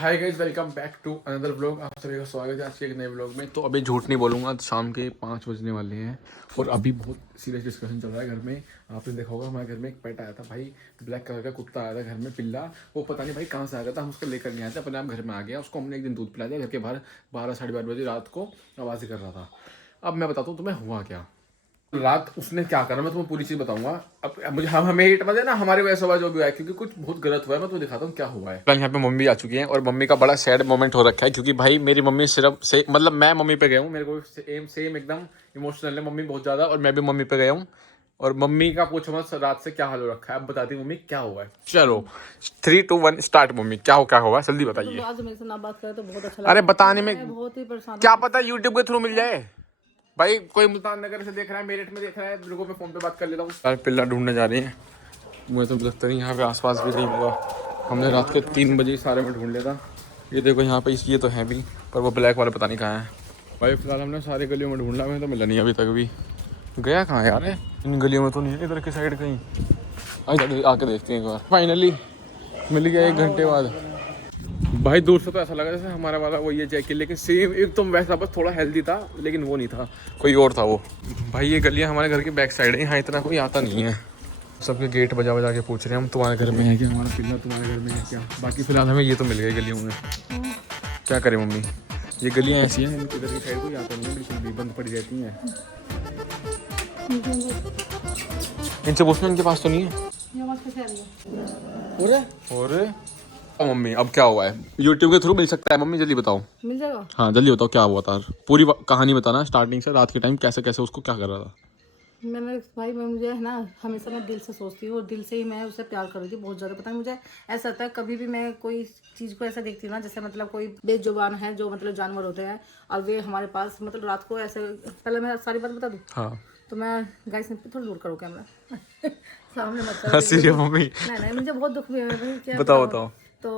Hi guys, welcome back to another vlog. आप सभी का स्वागत है आज के एक नए व्लॉग में। तो अभी झूठ नहीं बोलूँगा, शाम के 5 बजने वाले हैं और अभी बहुत सीरियस डिस्कशन चल रहा है घर में। आपने देखा होगा हमारे घर में एक पेट आया था भाई, ब्लैक कलर का कुत्ता आया था घर में, पिल्ला। वो पता नहीं भाई कहाँ से आ गया था, हम उसको लेकर नहीं आए थे, अपने आप घर में आ गया। उसको हमने एक दिन दूध पिला दिया घर के बाहर 12 साढ़े 12 बजे रात को, आवाज़ कर रहा था। अब मैं बताता हूँ तुम्हें हुआ क्या रात उसने क्या करा, मैं तुम्हें पूरी चीज बताऊंगा। अब मुझे हमें हिट मत देना, हमारे वैसा हुआ जो भी हुआ है, क्योंकि कुछ बहुत गलत हुआ है। मैं तुम्हें दिखाता हूँ क्या हुआ है। यहाँ पे मम्मी आ चुकी है और मम्मी का बड़ा सैड मोमेंट हो रखा है, क्योंकि भाई मेरी मम्मी सिर्फ से मतलब मैं मम्मी पे गया हूँ, मेरे को सेम एकदम इमोशनल है मम्मी बहुत ज्यादा, और मैं भी मम्मी पे गया हूँ। और मम्मी का पूछो मत रात से क्या हाल हो रखा है। अब बताती मम्मी क्या हुआ है। चलो 3 2 1 स्टार्ट। मम्मी क्या हुआ जल्दी बताइए। आज मेरे से ना बात करे तो बहुत अच्छा अरे लगेगा। बताने में बहुत ही परेशान क्या पता यूट्यूब के थ्रू मिल जाए। भाई कोई मुल्तान नगर से देख रहा है, मेरठ में देख रहा है, रुको मैं फोन पे बात कर लेता हूँ। यार पिल्ला ढूंढने जा रही है, मुझे तो लगता नहीं यहाँ पे आसपास भी नहीं होगा। हमने रात के 3 बजे सारे में ढूंढ लिया था। ये देखो यहाँ पे ये तो है भी, पर वो ब्लैक वाला पता नहीं कहाँ है। भाई फिलहाल हमने सारे गलियों में ढूंढ लिया, हमें तो मिला नहीं अभी तक भी। गया कहाँ यार है? इन गलियों में तो नहीं है, इधर की साइड कहीं। आके देखते हैं एक बार। फाइनली मिल गया 1 घंटे बाद। भाई दूर से तो ऐसा लगा जैसे हमारा वाला वही है जैकिल, लेकिन सेम एकदम वैसा, बस थोड़ा हेल्दी था, लेकिन वो नहीं था, कोई और था वो। भाई ये गलियाँ हमारे घर की बैक साइड है, यहाँ इतना कोई आता नहीं है। सबके गेट बजा बजा के पूछ रहे हैं हम, तुम्हारे घर में है क्या, हमारा पिल्ला तुम्हारे घर में है क्या। बाकी फिलहाल हमें ये तो मिल गई गलियों में। क्या करें मम्मी, ये गलियाँ ऐसी हैं, इधर की साइड कोई आता नहीं है, बिल्कुल भी बंद पड़ी रहती हैं। इनसे पूछना इनके पास तो नहीं है। और मम्मी अब क्या हुआ है? यूट्यूब के थ्रू मिल सकता है मम्मी, जल्दी बताओ। मिल जाएगा। हाँ जल्दी बताओ क्या हुआ था, पूरी कहानी बताना स्टार्टिंग से, रात के टाइम कैसे कैसे उसको क्या कर रहा था। मैं मुझे है ना, हमेशा मैं दिल से सोचती हूँ और दिल से ही मैं उसे प्यार कर रही थी बहुत ज़्यादा। पता है मुझे ऐसा होता है, कभी भी मैं कोई चीज़ को ऐसा देखती हूँ ना, जैसे मतलब कोई बेजुबान है, जो मतलब जानवर होते हैं, और वे हमारे पास मतलब रात को ऐसे। पहले मैं सारी बात बता दूँ। हाँ तो मैं गाइस थोड़ा दूर करो कैमरा सामने मत करो। हंसी है मम्मी। नहीं मुझे बहुत दुख भी है भाई, क्या बताओ। तो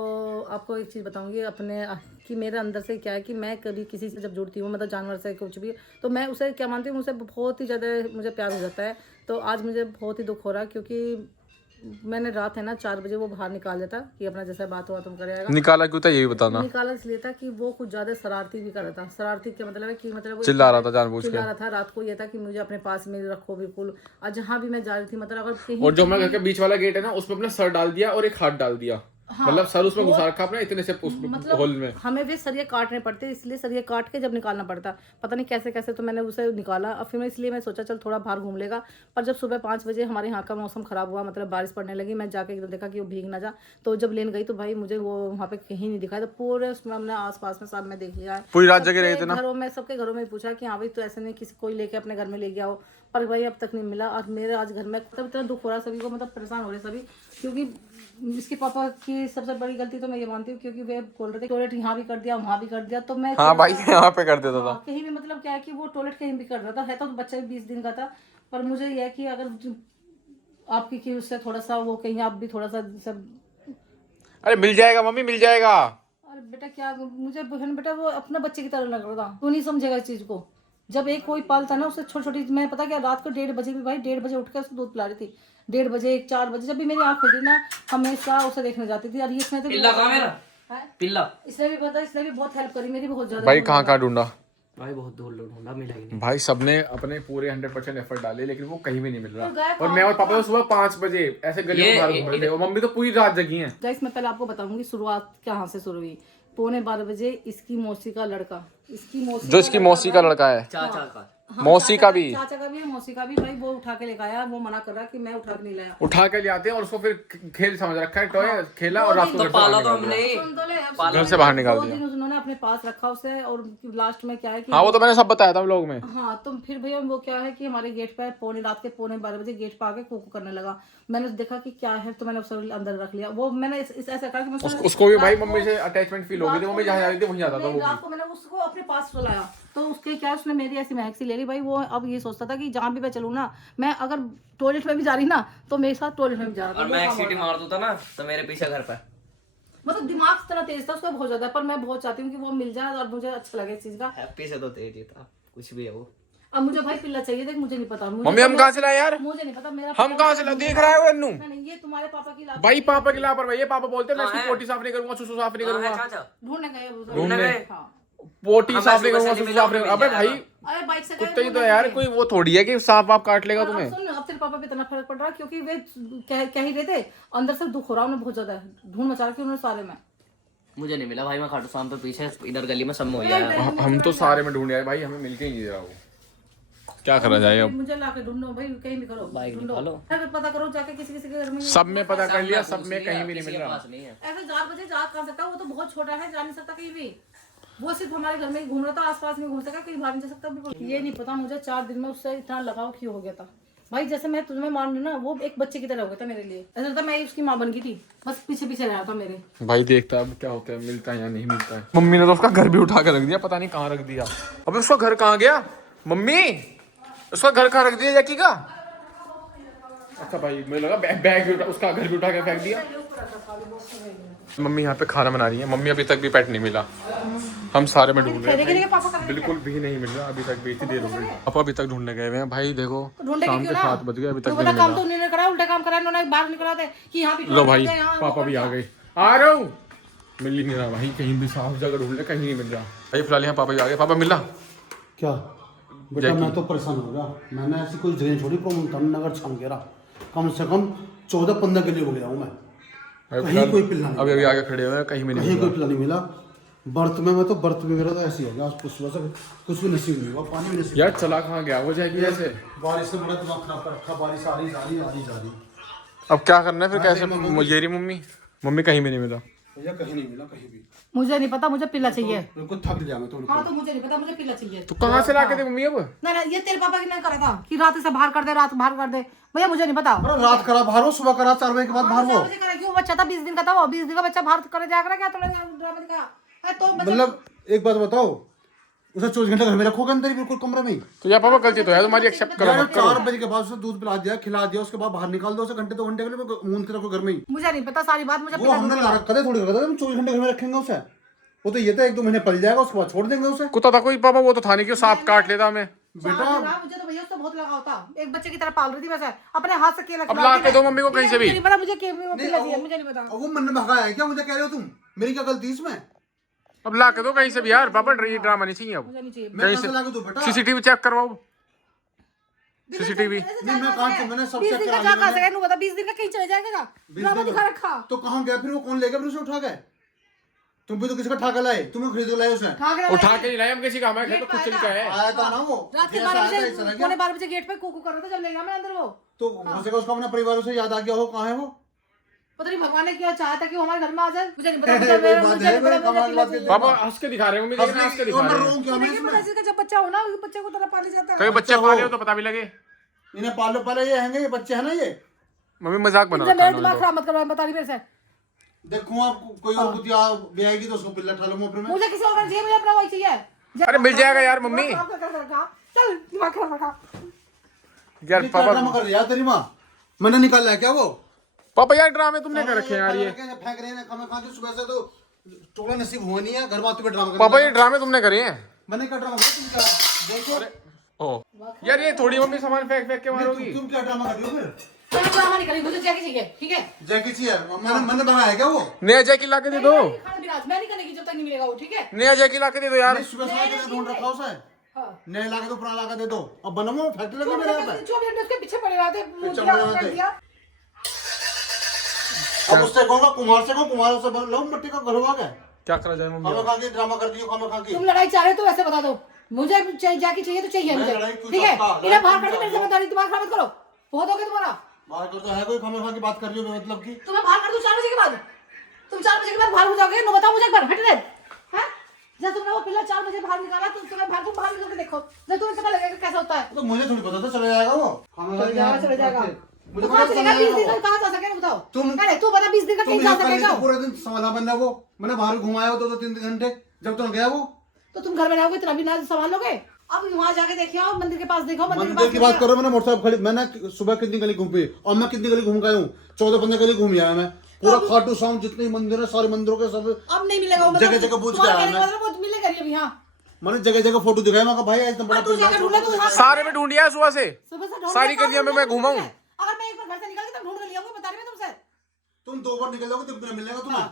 आपको एक चीज़ बताऊंगी अपने कि मेरे अंदर से क्या है कि मैं कभी किसी से जब जुड़ती हूँ, मतलब जानवर से कुछ भी, तो मैं उसे क्या मानती हूँ, मुझे बहुत ही ज़्यादा मुझे प्यार हो जाता है। तो आज मुझे बहुत ही दुख हो रहा है, क्योंकि मैंने रात है ना 4 बजे वो बाहर निकाल दिया था कि अपना जैसा बात हुआ तुम करेगा। निकाला क्यों था ये भी बताना। निकाला इसलिए था कि वो कुछ ज़्यादा शरारती भी कर रहा था। शरारती क्या मतलब है कि मतलब वो चिल्ला रहा था जानबूझ के। चिल्ला रहा था रात को, ये था कि मुझे अपने पास में रखो बिल्कुल। और जहाँ भी मैं जा रही थी, मतलब अगर कहीं, और जो हमारे घर के बीच वाला गेट है ना, उसमें अपना सर डाल दिया और एक हाथ डाल दिया। हाँ, मतलब सर उसमें घुसा रखा अपना इतने से मतलब होल में। हमें भी सरिये काटने पड़ते, इसलिए सरिये काट के जब निकालना पड़ता, पता नहीं कैसे कैसे, तो मैंने उसे निकाला। और फिर मैं इसलिए मैं सोचा चल थोड़ा बाहर घूम लेगा। पर जब सुबह 5 बजे हमारे यहाँ का मौसम खराब हुआ, मतलब बारिश पड़ने लगी, मैं जाके एकदम देखा कि वो भीग ना जा। तो जब लेने गई तो भाई मुझे वो वहाँ पे कहीं नहीं दिखाया। तो पूरे उसमें हमने आस पास में सब में देख लिया है, पूरी रात जगह रहे थे ना घरों में, सबके घरों में पूछा कि हाँ भाई तो ऐसे नहीं किसी कोई लेके अपने घर में ले गया हो, पर भाई अब तक नहीं मिला। और मेरे आज घर में तब इतना दुख हो रहा है सभी को, मतलब परेशान हो रहे सभी, क्योंकि इसके पापा की सबसे बड़ी गलती तो मैं ये मानती हूँ, क्योंकि वे बोल रहे थे टॉयलेट यहाँ भी कर दिया वहाँ भी कर दिया। तो मैं हाँ भाई यहाँ पे कर देता था। कहीं भी, मतलब क्या है कि वो टॉयलेट कहीं भी कर रहा था, है तो बच्चा भी 20 दिन का था। पर मुझे यह है कि अगर आपकी कि उससे थोड़ा सा वो कहीं आप भी थोड़ा सा सब। अरे मिल जाएगा मम्मी, मिल जाएगा। अरे बेटा क्या, मुझे बहन बेटा वो अपना बच्चे की तरह लग रहा था, तू नहीं समझेगा इस चीज को। जब एक कोई पालता ना, उससे छोटी छोटी, मैं पता क्या रात को 1:30 बजे भी भाई 1:30 बजे उठ के उसको दूध पिला रही थी। 1:30 बजे 4 बजे जब भी मेरी आँख खुलती ना, हमेशा उसे देखने जाती थी। और ये इसने तो पिल्ला, इसने भी पता, इसने भी बहुत हेल्प करी मेरी, बहुत ज्यादा। भाई कहाँ ढूंढा भाई, बहुत दूर ढूंढा, मिला ही नहीं। भाई सबने अपने पूरे 100% एफर्ट डाले, लेकिन वो कहीं भी नहीं मिल रहा। और मैं और पापा तो सुबह 5 बजे ऐसे गलियों में बाहर घूम रहे थे, और मम्मी तो पूरी रात जगी है। गाइस मैं पहले आपको बताऊंगी शुरुआत कहाँ से शुरू हुई। 12:45 बजे इसकी मौसी का लड़का, इसकी मौसी जो इसकी मौसी का लड़का है, चाचा का मौसी का भी, चाचा का भी है, मौसी का भी, भाई वो उठा के लेकर आया। वो मना कर रहा कि मैं उठा के नहीं लाया। उठा के ले आते हैं और उसको फिर खेल समझ रखा है, टॉय खेला और रात को पाला तो हमने घर से बाहर निकाल दिया। उन्होंने अपने पास रखा उसे, और लास्ट में क्या है कि हाँ वो तो मैंने सब बताया था व्लॉग में। हाँ तो फिर भैया वो क्या है कि हमारे गेट पे रात के 11:45 बजे गेट पे आके कुकू करने लगा। मैंने देखा कि क्या है, तो मैंने उसे अंदर रख लिया। वो मैंने ऐसा कहा कि उसको भी भाई मम्मी से अटैचमेंट फील हो गई थी, मम्मी जहाँ जा रही थी वहीं जाता था वो रात को मैंने उसको अपने पास बुलाया। तो उसके क्या, उसने मेरी ऐसी महक सी ले ली भाई। वो अब ये सोचता था कि जहाँ भी मैं चलूँ ना, मैं अगर टॉयलेट में भी जा रही ना, तो मेरे साथ टॉयलेट में भी जा रहा था। और मैं एक सीटी मार दूं था ना, तो मेरे पीछे घर पे, मतलब दिमाग इतना तेज था उसका बहुत ज्यादा। पर मैं बहुत चाहती हूँ कि वो मिल जाए और मुझे अच्छा लगे इस चीज का। हैप्पी से तो तेज ही था, कुछ भी है वो। अब मुझे भाई पिल्ला चाहिए, देख मुझे नहीं पता। मम्मी हम कहाँ से लाए यार? मुझे नहीं पता, मेरा हम कहाँ से देख रहा है अन्नू? नहीं, ये तुम्हारे पापा की लापरवाही। भाई पापा की लापरवाही है। पापा बोलते हैं मैं इसकी पोटी साफ नहीं करूंगा, सुसु साफ नहीं करूंगा। ढूंढने गए वो तो। ढूंढने गए? हाँ। पोटी साफ नहीं करूंगा, सुसु साफ नहीं। अबे भाई अरे बाइक से कुत्ते ही तो है यार, कोई वो थोड़ी है कि सांप वाप काट लेगा तुम्हें। सुन, अब तेरे पापा पे इतना फर्क पड़ रहा है क्योंकि वे कह ही रहे थे, अंदर से दुख हो रहा है उन्हें बहुत ज्यादा, ढूंढ मचा रखी उन्होंने सारे में। मुझे नहीं मिला भाई, मैं खाटू शाम पे पीछे इधर गली में सब में हो गया। हम तो सारे में ढूंढे आए भाई, हमें मिल के ही नहीं दे रहा वो। क्या करा जाए अब? मुझे लाके ढूंढो भाई, कहीं भी करो, बाइक ढूंढो, निकालो। अगर पता करो जाके किसी किसी के घर में। सब में पता कर लिया, सब में कहीं भी नहीं मिल रहा। नहीं है। ऐसे 4 बजे जा कहाँ सकता, वो तो बहुत छोटा है, जा नहीं सकता कहीं भी। वो सिर्फ हमारे घर में ही घूम रहा था, आसपास में घूम सका, कहीं बाहर नहीं जा सकता बिल्कुल। ये नहीं पता मुझे 4 दिन में उससे इतना लगाव क्यों हो गया था भाई। जैसे मैं तुम्हें मान लूं ना, वो एक बच्चे की तरह हो गया था मेरे लिए। ऐसा लगता मैं उसकी माँ बन गई थी, बस पीछे पीछे रहा था मेरे। भाई देखता अब क्या होता है, मिलता है या नहीं मिलता है। मम्मी ने तो उसका घर भी उठा कर रख दिया, पता नहीं कहाँ रख दिया। अबे उसका घर कहाँ गया मम्मी? उसका घर कहाँ रख दिया जैकी का? अच्छा भाई मुझे लगा बैग भी उसका घर भी उठा के फेंक दिया। मम्मी यहाँ पे खाना बना रही है। मम्मी अभी तक भी पेट नहीं मिला, हम सारे में ढूंढ रहे हैं, बिल्कुल भी नहीं मिल रहा अभी तक भी। इतनी देर हो गई, पापा अभी तक ढूंढने गए हुए हैं भाई। देखो शाम के 7 बज गए, अभी तक भी नहीं काम तो मिला। उन्होंने करा, उल्टा काम करा इन्होंने, बाहर निकला थे कि यहाँ भी लो भाई पापा भी आ गए, आ रहा हूँ। मिल ही नहीं रहा भाई, कहीं भी साफ जगह ढूंढ ले, कहीं नहीं मिल रहा भाई। फिलहाल यहाँ पापा भी आ गए। पापा मिला क्या बेटा? मैं तो परेशान हो गया। मैंने ऐसी कोई जगह छोड़ी, नगर छान के रहा, कम से कम 14-15 के लिए हो गया हूँ मैं। कहीं कोई पिल्ला नहीं, अभी अभी आगे खड़े हुए हैं, कहीं भी नहीं कहीं कोई पिल्ला नहीं मिला। बर्थ में मैं तो बर्थ में मेरा तो ऐसे ही हो गया, आज सुबह से कुछ भी नसीब नहीं हुआ, पानी भी नसीब यार। चला कहाँ गया वो जाएगी ऐसे? बारिश ने बड़ा दिमाग खराब कर रखा, बारिश आ रही जा रही। अब क्या करना है फिर? कैसे मुझे मम्मी कहीं भी नहीं मिला भैया, कहीं नहीं मिला कहीं भी। मुझे नहीं पता, मुझे पिल्ला चाहिए। बिल्कुल थक गया मैं तो। हाँ तो मुझे नहीं पता, मुझे पिल्ला चाहिए। तो कहाँ से ला के दे मम्मी अब? ना ये तेरे पापा की नहीं करा था कि रात से बाहर कर दे, रात बाहर कर दे। भैया मुझे नहीं पता। अरे रात करा बाहर हो, सुबह करा 4 बजे के बाद बाहर हो। क्यों? बच्चा था 20 दिन का था, वो 20 दिन का बच्चा बाहर करे जाएगा क्या? थोड़ा ड्रामा दिखा तो मतलब एक बात बताओ, उसे 24 घंटे घर में रखोगे अंदर ही बिल्कुल कमरे में ही? तो यार पापा गलती तो है तुम्हारी, एक्सेप्ट करो मत करो। 4 बजे के बाद उसे दूध पिला दिया, खिला दिया, उसके बाद बाहर निकाल दो उसे घंटे 2 घंटे के लिए, मूंद के रखो घर में ही। मुझे नहीं पता सारी बात, मुझे वो हमने ला रखा था, थोड़ी रखा था, हम 24 घंटे घर में रखेंगे उसे। वो तो ये था 1-2 महीने पल जाएगा, उसके बाद छोड़ देंगे उसे। कुत्ता था कोई पापा? वो तो था नहीं कि सांप काट लेता हमें। बेटा मुझे तो भैया उससे बहुत लगाव था, एक बच्चे की तरह पाल रही थी वैसे, अपने हाथ से केला अब ला के दो मम्मी को कहीं से भी। नहीं पता मुझे मुझे नहीं पता। वो मन में भगाया है क्या? मुझे कह रहे हो तुम? मेरी क्या गलती इसमें? अब ला के दो कहीं से भी यार। पापा ये ड्रामा नहीं चाहिए अब। मुझे नहीं चाहिए। मैं कहीं कहाँ से से ला के दूं बेटा? सीसीटीवी चेक करवाओ, सीसीटीवी। नहीं मैं कहाँ से, मैंने सब 20 चेक दिन का करा जा लिया। कहाँ से? 20 दिन का कहीं चले जाएगा? ड्रामा दिखा रखा। तो कहाँ गया फिर वो? कौन ले गया फिर उसे उठा के? तुम भी तो किसी का ठाका लाए, तुम्हें खरीदो लाए उसे। उठा के नहीं लाए हम किसी का, हमारे घर तो खुद चल का है। आया था ना वो, रात के जैसा 12 आया था बजे, ऐसा लगा। पौने 12 बजे गेट पे कूकू कर रहा था, जब ले गया मैं अंदर वो। तो हो सके उसका अपने परिवार से याद आ गया हो, कहाँ है वो? पता नहीं भगवान ने क्या चाहा था कि वो हमारे घर में आ जाए, मुझे नहीं पता। बात है, पापा हंस के दिखा रहे हो, मुझे हंस के दिखा रहे हो। क्या मैं इसमें? जब बच्चा हो ना, बच्चे को तरह पाले जाता है। कहीं बच्चे पाले हो तो पता भी लगे। इन्हें पालो पाले ये हैंगे, ये बच्चे हैं ना ये। मम्मी मजाक बना मेरा दिमाग खराब मत करो, मैं बता रही मेरे से। देखूं आप कोई और बुतिया भी आएगी तो उसको पिल्ला ठा लो मुंह में। मुझे किसी और का चाहिए, मुझे अपना वही चाहिए। अरे मिल जाएगा यार मम्मी। चल दिमाग खराब रखा यार पापा कर दिया तेरी माँ, मैंने निकाला है क्या वो? पापा यार ड्रामे तुमने कर रखे हैं यार ये। फेंक रहे हैं खाना खाते सुबह से, तो टोला नसीब हुआ नहीं है, घर बातों पे ड्रामा। पापा ये ड्रामे तुमने करे हैं। मैंने क्या ड्रामा किया? तुम क्या देखो? ओ यार ये थोड़ी मम्मी सामान फेंक फेंक के मारोगी। तुम क्या ड्रामा कर रही हो फिर? मैं ड्रामा नहीं करी, मुझे जैकी चाहिए, ठीक है? जैकी चाहिए? मैंने भगाया है क्या वो? नया जैकी ला के दे दो। खाना भी रात मैं नहीं करने की जब तक नहीं मिलेगा वो, ठीक है? नया जैकी ला के दे दो यार। सुबह से ढूंढ रखा उसे, हाँ। नया ला के दो, पुराना ला के दे दो। अब बनवा फैक्ट्री लगी मेरे यहाँ पे। 24 घंटे उसके पीछे पड़े रहते, मुझे पड़े कर रहते। दिया। अब उससे कहूँगा कुमार से कहूँ, कुमार से लो मिट्टी का घर हुआ क्या? क्या करा जाए मम्मी? खाना खा के ड्रामा कर दियो, खाना खा के। तुम लड़ाई चाह रहे हो तो वैसे बता दो, मुझे जैकी चाहिए तो चाहिए मुझे, लड़ाई क्यों ठीक है? चाहता? इन्हें बाहर कर दो, मेरी जिम्मेदारी, दिमाग खराब मत करो। बहुत हो गया तुम्हारा। बाहर करता है कोई, खाना खा की बात कर रही हो मतलब की? तुम्हें बाहर कर दूं 4 बजे के बाद? तुम 4 बजे के बाद बाहर हो जाओगे? नो बताओ मुझे एक बार, हट दे। हैं? जब तुमने वो पिल्ला 4 बजे बाहर निकाला तो तुम्हें बाहर निकल के देखो, जब तुम्हें पता लगेगा कैसा होता है। तो मुझे थोड़ी पता था चले जाएगा वो। खाना खा के चले जाएगा। मुझे कहाँ पता चलेगा? चला 20 दिन जाएगा का कहाँ जा सकेगा बताओ? तुम। अरे तू बता 20 दिन का कहीं जा सकेगा? पूरे दिन संभाला बनना वो, मैंने बाहर घुमाया हो 2-3 घंटे, जब तुम गया वो। तो तुम घर में रहोगे इतना भी ना संभाल लोगे? अब वहाँ जाके देखिए आओ, मंदिर के पास देखो, मंदिर की बात करो, मैंने मोटरसाइकिल खड़ी, मैंने सुबह कितनी गली घूमी और मैं कितनी गली घूम गया हूँ? 14-15 गली घूम आया मैं। पूरा खाटू श्याम जितने मंदिर है सारे मंदिरों के सब अब नहीं मिलेगा वो, जगह जगह पूछ के आया मैं। मतलब मिलेगा नहीं अभी। हाँ मैंने जगह जगह फोटो दिखाया, मैं कहा भाई आज तो बड़ा तू जगह ढूंढ ले, तू सारे में ढूंढिया सुबह से, सुबह से ढूंढ सारी ले, कहाँ गलियों में ढूंढ मैं ले, घूमा हूँ। अगर मैं एक बार घर से निकल के तब ढूंढ के लिया हूँ, बता रही मैं तुमसे। तुम 2 बार निकल जाओगे तो मिलेगा तुम्हें।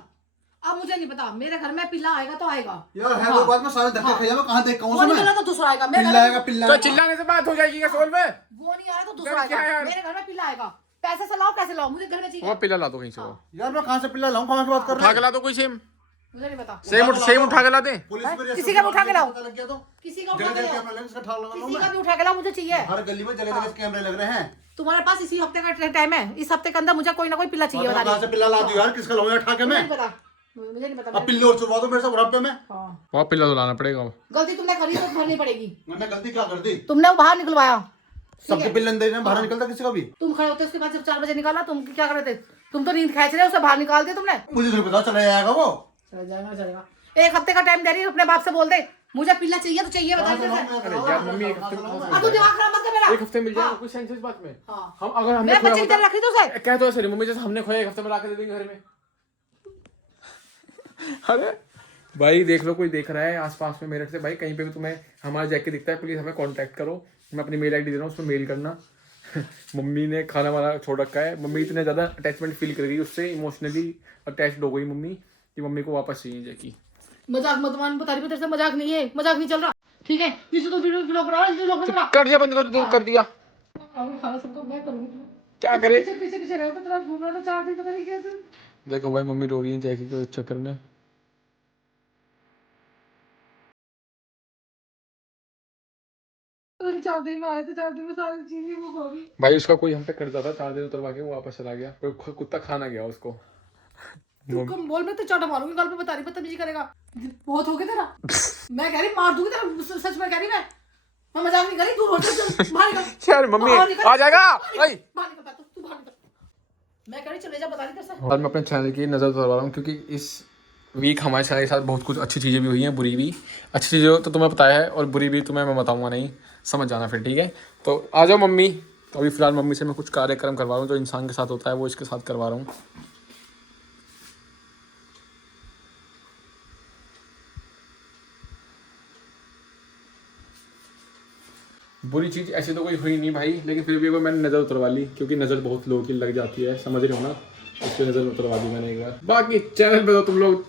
अब मुझे नहीं पता, मेरे घर में पिल्ला आएगा तो आएगा यार है वो बात, मैं सारे धक्के खाया, मैं कहाँ देख वो कहूँ निकला मैं। तो दूसरा आएगा, मेरे पिल्ला घर आएगा, पिल्ला तो आएगा। चिल्लाने से बात हो जाएगी क्या सोल में? वो नहीं आएगा तो दूसरा क्या आएगा, यार? मेरे घर में पिल्ला आएगा। पैसे से लाओ, कैसे लाओ, मुझे घर में चाहिए। वो पिल्ला ला दो कहीं से, वो यार मैं कहाँ से पिल्ला लाऊं, कहाँ की बात कर रहे उठा के ला दो कोई सेम, मुझे नहीं पता, सेम उठा के ला दे। पुलिस में किसी का भी उठा के लाओ। पता लग गया तो किसी का उठा जगह के जगह लाओ, कैमरा लगा, इसका ठाक लगा लूं किसी मैं। का भी उठा के लाओ, मुझे चाहिए। हर गली में जगह जगह कैमरे लग रहे हैं। तुम्हारे पास इसी हफ्ते का टाइम है, इस हफ्ते के अंदर मुझे कोई ना कोई पिल्ला चाहिए, बता कहाँ से पिल्ला ला दूं यार, किसका लाऊं यार ठाके मुझे मैं। नहीं पता, मुझे नहीं पता। अब पिल्ले और चुरवा दो मेरे से बुढ़ापे में। हाँ, वहाँ पिल्ला तो लाना पड़ेगा। गलती तुमने करी तो भरनी पड़ेगी। मैंने गलती क्या कर दी? तुमने वो बाहर निकलवाया, सबके पिल्ले अंदर हैं, बाहर निकलता किसी का भी। तुम खड़े होते उसके बाद जब 4 बजे निकाला, तुम क्या कर रहे थे? तुम तो नींद खेच रहे, उसे बाहर निकाल दिया तुमने। मुझे तो पता चला जाएगा वो। चला जाएगा, चलेगा। एक हफ्ते का टाइम दे रही हूँ, अपने बाप से बोल दे मुझे पिल्ला चाहिए तो चाहिए, बता दे। यार मम्मी एक हफ्ते अब तू दिमाग खराब मत कर मेरा। एक हफ्ते मिल जाएगा, कोई सेंस इस बात में। हाँ। हम अगर हमने मैं खोया बच्चे की तरह रखी तो उसे। क्या तो ऐसे मम्मी, जैसे हमने खोया 1 हफ्ते में ला के दे देंगे घर में। अरे भाई देख लो, कोई देख रहा है आसपास में मेरठ से, भाई कहीं पे भी तुम्हें हमारा जैकेट दिखता है, प्लीज हमें कांटेक्ट करो। मैं अपनी मेल आईडी दे रहा हूँ, उसमें मेल करना। मम्मी ने खाना वाना छोड़ रखा है, मम्मी इतने ज्यादा अटैचमेंट फील कर गई उससे, इमोशनली अटैच्ड हो गई मम्मी कि मम्मी को वापस चाहिए जैकी। मजाक मत मान, बता रही तेरे से मजाक नहीं है, मजाक नहीं चल रहा, ठीक है? इसे तो वीडियो ब्लॉग करा, इसे ब्लॉग करा। कर दिया बंद, कर दिया। अब खाना सबको मैं करूंगी। क्या करे? पीछे पीछे पीछे रहो, तो तेरा घूम रहा था 4 दिन, पता नहीं कैसे। देखो भाई मम्मी रो रही है जैकी के चक्कर में। तो 4 दिन में आए थे, 4 दिन में सारी चीजें वो हो गई। भाई उसका कोई हम पे कर्जा था, 4 दिन उतरवा के वो वापस चला गया, कोई कुत्ता खाना गया उसको। तू कम बोल, मैं तो चाटा मारूंगी गाल पे, बता रही बदतमीजी करेगा। बहुत हो गया तेरा। मैं कह रही मार दूंगी तेरा, सच में कह रही मैं मजाक नहीं कर रही। तू रोड से बाहर निकल यार मम्मी आ जाएगा। बाहर निकल, तू बाहर निकल। मैं कह रही चले जा, बता रही तेरे से। और मैं अपने चैनल की नज़र उतरवा रहा हूँ, क्योंकि इस वीक हमारे चैनल के साथ बहुत कुछ अच्छी चीज़ें भी हुई हैं, बुरी भी। अच्छी चीज़ें तो तुम्हें पता है, और बुरी भी तुम्हें मैं बताऊँगा नहीं, समझ जाना फिर, ठीक है? तो आ जाओ मम्मी। तो अभी फ़िलहाल मम्मी से मैं कुछ कार्यक्रम करवा रहा हूँ, जो इंसान के साथ होता है वो इसके साथ करवा रहा हूँ। बुरी चीज़ ऐसी तो कोई हुई नहीं भाई, लेकिन फिर भी एक बार मैंने नज़र उतरवा ली, क्योंकि नज़र बहुत लोगों की लग जाती है, समझ रहे हो ना? इसकी नज़र उतरवा दी मैंने एक बार। बाकी चैनल पे तो तुम लोग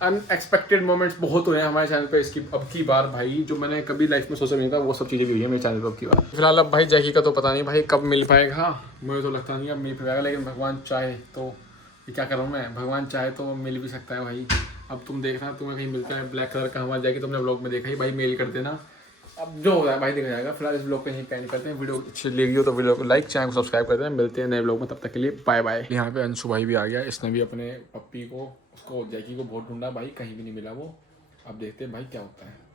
अनएक्सपेक्टेड मोमेंट्स बहुत हुए हैं हमारे चैनल पे इसकी अब की बार भाई, जो मैंने कभी लाइफ में सोचा नहीं था, वो सब चीज़ें भी हुई है मेरे चैनल पे अब की बार। फिलहाल अब भाई जैकी का तो पता नहीं भाई कब मिल पाएगा, मुझे तो लगता नहीं अब मिल पाएगा, लेकिन भगवान चाहे तो, ये क्या कर रहा हूँ मैं, भगवान चाहे तो मिल भी सकता है भाई। अब तुम देखना तुम्हें कहीं मिलता है ब्लैक कलर का हमारा जैकी, तुमने ब्लॉग में देखा ही भाई, मेल कर देना। अब जो हो रहा है भाई देखा जाएगा। फिलहाल इस ब्लॉग को यहीं पेंड करते हैं। वीडियो अच्छी लगी हो तो वीडियो को लाइक, चैनल को सब्सक्राइब करते हैं। मिलते हैं नए ब्लॉग में, तब तक के लिए बाय बाय। यहाँ पे अंशु भाई भी आ गया, इसने भी अपने पप्पी को, उसको जैकी को बहुत ढूंढा भाई, कहीं भी नहीं मिला वो। अब देखते हैं भाई क्या होता है।